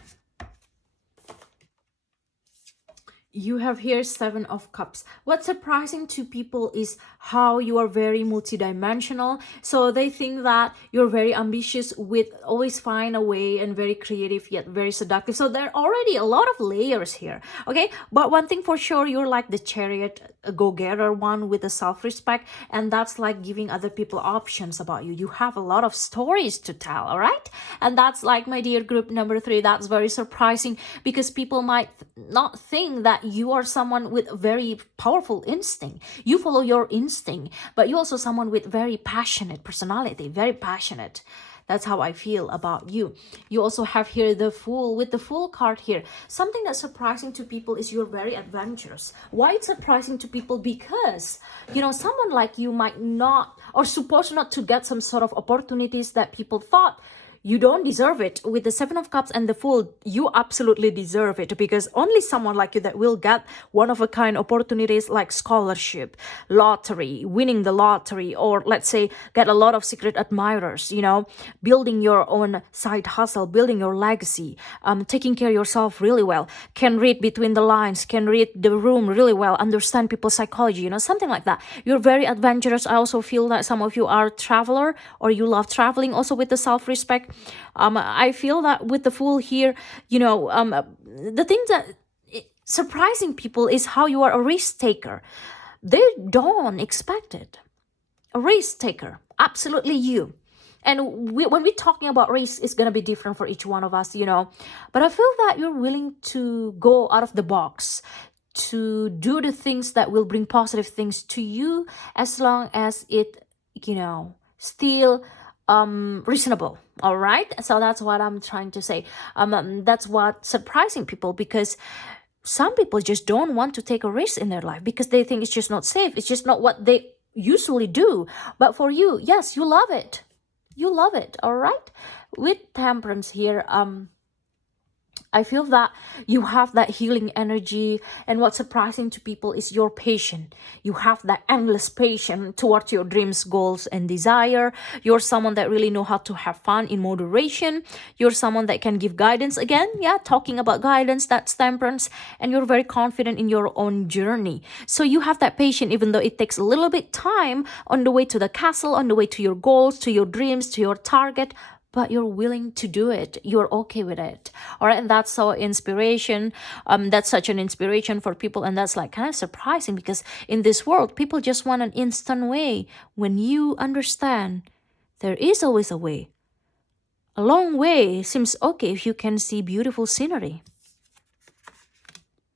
You have here 7 of Cups. What's surprising to people is how you are very multidimensional. So they think that you're very ambitious, with always find a way, and very creative yet very seductive. So there are already a lot of layers here. Okay, but one thing for sure, you're like the Chariot, a go-getter one with a self-respect, and that's like giving other people options about you. You have a lot of stories to tell. All right, and that's like, my dear group number 3, that's very surprising, because people might not think that you are someone with very powerful instinct. You follow your instinct, but you're also someone with very passionate personality, very passionate. That's how I feel about you. You also have here the Fool. With the Fool card here, something that's surprising to people is you're very adventurous. Why it's surprising to people? Because, someone like you might not, or supposed not to get some sort of opportunities that people thought you don't deserve it. With the Seven of Cups and the Fool, you absolutely deserve it, because only someone like you that will get one of a kind opportunities like scholarship, lottery, winning the lottery, or let's say get a lot of secret admirers, building your own side hustle, building your legacy, taking care of yourself really well, can read between the lines, can read the room really well, understand people's psychology, something like that. You're very adventurous. I also feel that some of you are a traveler, or you love traveling also with the self-respect. I feel that with the Fool here, the thing that surprising people is how you are a risk taker. They don't expect it. A risk taker, absolutely you. And when we're talking about risk, it's going to be different for each one of us, But I feel that you're willing to go out of the box, to do the things that will bring positive things to you, as long as it, still reasonable. All right, so that's what I'm trying to say. That's what surprising people, because some people just don't want to take a risk in their life because they think it's just not safe, it's just not what they usually do. But for you, yes, you love it, all right. With Temperance here, I feel that you have that healing energy, and what's surprising to people is your patience. You have that endless patience towards your dreams, goals, and desire. You're someone that really know how to have fun in moderation. You're someone that can give guidance. Again, talking about guidance, that's Temperance. And you're very confident in your own journey. So you have that patience, even though it takes a little bit time on the way to the castle, on the way to your goals, to your dreams, to your target, but you're willing to do it. You're okay with it. All right. And that's so inspiration. That's such an inspiration for people. And that's like kind of surprising, because in this world, people just want an instant way. When you understand there is always a way. A long way seems okay if you can see beautiful scenery.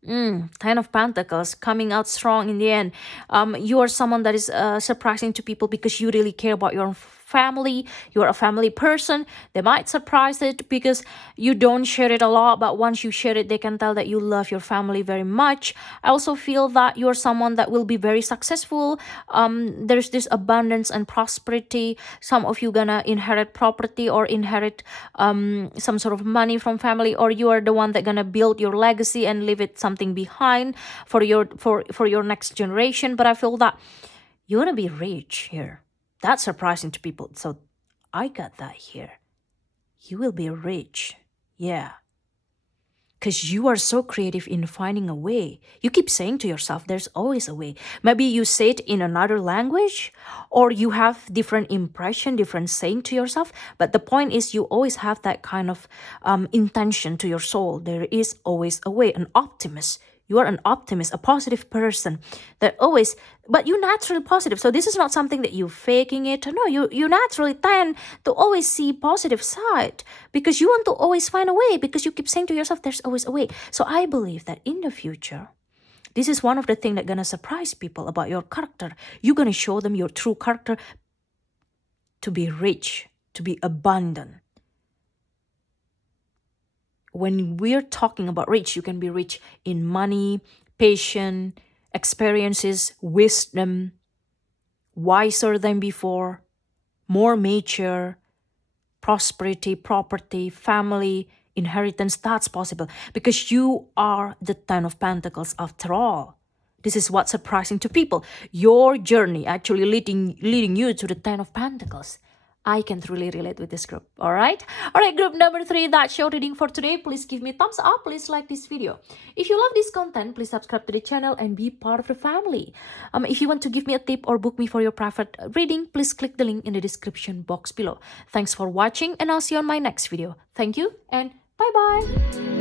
Ten of Pentacles coming out strong in the end. You are someone that is surprising to people because you really care about your family. You're a family person. They might surprise it because you don't share it a lot, but once you share it, they can tell that you love your family very much. I also feel that you're someone that will be very successful. There's this abundance and prosperity. Some of you gonna inherit property or inherit some sort of money from family, or you are the one that gonna build your legacy and leave it something behind for your next generation. But I feel that you're gonna be rich here. That's surprising to people. So I got that here. You will be rich. Yeah. Because you are so creative in finding a way. You keep saying to yourself, there's always a way. Maybe you say it in another language, or you have different impression, different saying to yourself. But the point is, you always have that kind of intention to your soul. There is always a way. An optimist. You are an optimist, a positive person that always, but you're naturally positive. So this is not something that you're faking it. No, you naturally tend to always see positive side, because you want to always find a way, because you keep saying to yourself, there's always a way. So I believe that in the future, this is one of the things that's going to surprise people about your character. You're going to show them your true character to be rich, to be abundant. When we're talking about rich, you can be rich in money, patience, experiences, wisdom, wiser than before, more mature, prosperity, property, family, inheritance. That's possible because you are the Ten of Pentacles after all. This is what's surprising to people. Your journey actually leading you to the Ten of Pentacles. I can truly relate with this group. All right, group number 3, that's your reading for today. Please give me a thumbs up. Please like this video. If you love this content, please subscribe to the channel and be part of the family. If you want to give me a tip or book me for your private reading, please click the link in the description box below. Thanks for watching, and I'll see you on my next video. Thank you and bye-bye.